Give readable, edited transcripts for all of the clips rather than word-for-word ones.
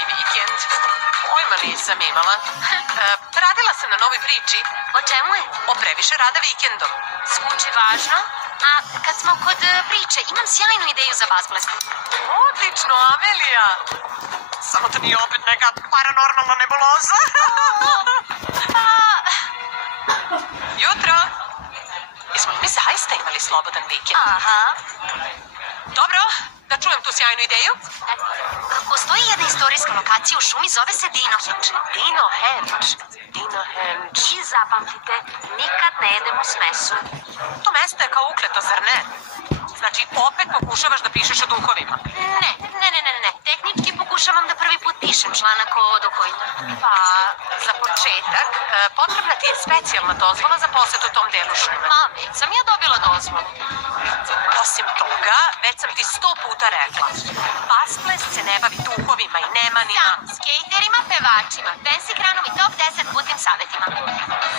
ovaj vikend. Pojma nisam imala. Radila sam na novoj priči. O čemu je? O previše rada vikendom. Zvuči važno. A kad smo kod priče, imam sjajnu ideju za bazblesk. Odlično, Amelija. Samo to nije opet neka paranormalna nebuloza. Jutro. Jesmo li mi zaista imali slobodan vikend? Aha. Dobro, da čujem tu sjajnu ideju. Postoji jedna istorijska lokacija u šumi, zove se Dinohenč. Dinohenč. Dinohenč. I zapamtite, nikad ne jedemo smesu. To mesto je kao ukleto, zar ne? Znači, opet pokušavaš da pišeš o duhovima. Ne. Tehnički pokušavam da prvi put pišem članak o duhovima. Pa, za početak, potrebna ti je specijalna dozvola za posetu tom delu šume. Mami, sam ja dobila dozvolu. Osim toga, već sam ti 100 puta rekla. Basplest se ne bavi duhovima i nema ni... Sam, skejterima, pevačima, bensikranom i top 10 putnim savjetima.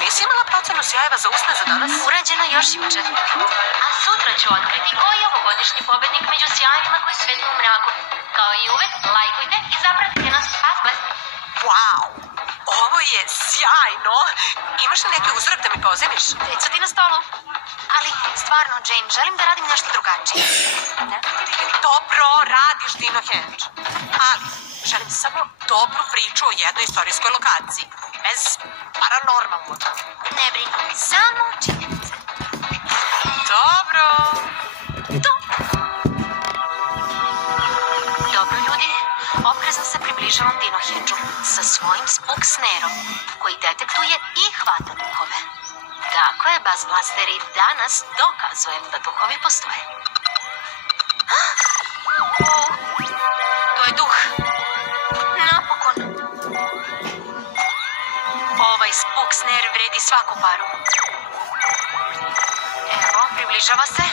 Nisi imala procenu sjajeva za usne za danas? Urađeno još juče. A sutra ću otkriti koji je ovogodišnji pobednik među sjajevima koji svetlu u mraku. Kao i uvek, lajkujte i zapratite nas Basplest. Wow! Ovo je sjajno! Imaš li neki uzrok da mi pozemiš? Već su ti na stolu. Ali, stvarno, Jane, želim da radim nešto drugačije. Dobro, radiš Dinohenč. Ali, želim samo dobru priču o jednoj istorijskoj lokaciji. Bez paranormalnog. Ne brini, samo činjenice. Dobro. Dobro, ljudi, oprezno se približavam Dinohenču sa svojim spuk snerom, koji detektuje i hvata duhove. Tako je, Bazblasteri, danas dokazujem da duhovi postoje. To je duh. Napokon. Ovaj spuk sner vredi svaku paru. Evo, približava se.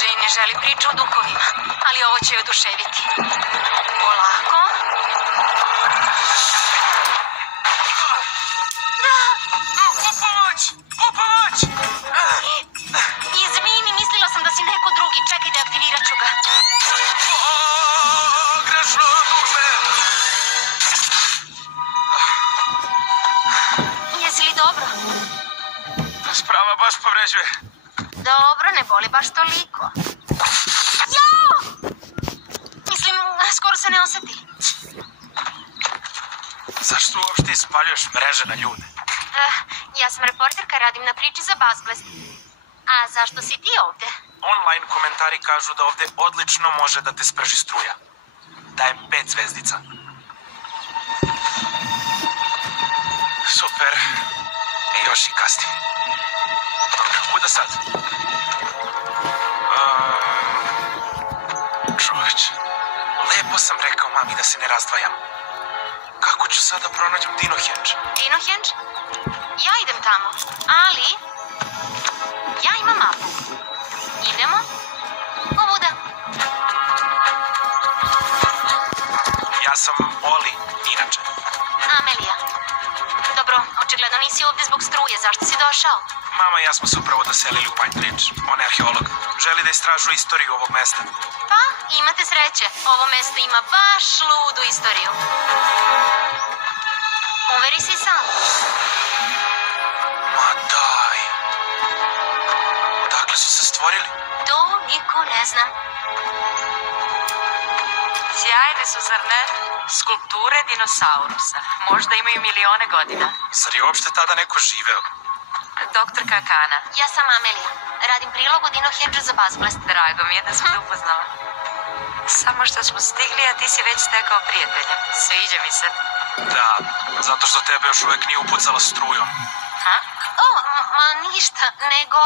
Jane ne želi priču o duhovima, ali ovo će joj oduševiti. Polako. Pomoć! Izvini, mislila sam da si neko drugi. Čekaj da aktivirat ću ga. Grešno, dugme! Jesi li dobro? Sprava baš povređuje. Dobro, ne boli baš toliko. Jao! Mislim, skoro se ne oseti. Zašto uopšte ispaljuješ mreže na ljude? Ja sam reporterka, radim na priči za Bazblest. A zašto si ti ovde? Online komentari kažu da ovde odlično može da te sprži struja. Dajem 5 zvezdica. Super. Još i kasnije. Dobro, kuda sad? Čoveč, lepo sam rekao mami da se ne razdvajam. Kako ću sada pronađem Dinohenč? Dinohenč? Ja idem tamo, ali ja imam mapu. Idemo ovuda. Ja sam Oli, inače. Amelija. Dobro, očigledno nisi ovde zbog struje. Zašto si došao? Mama i ja smo se upravo doselili u Pine Ridge. On je arheolog. Želi da istražuje istoriju ovog mesta. Pa, imate sreće. Ovo mesto ima baš ludu istoriju. Uveri si sam. Ma daj. Odakle su se stvorili? To niko ne zna. Sjajne su, zar ne? Skulpture dinosaurusa. Možda imaju milione godina. Zar je uopšte tada neko živeo? Doktor Kakana. Ja sam Amelija. Radim prilog u Dinohenču za Bazblest. Drago mi je da smo te upoznala. Samo što smo stigli, a ti si već stekao prijatelja. Sviđa mi se. Da, zato što tebe još uvek nije upucala strujom. Ha? O, ma ništa, nego...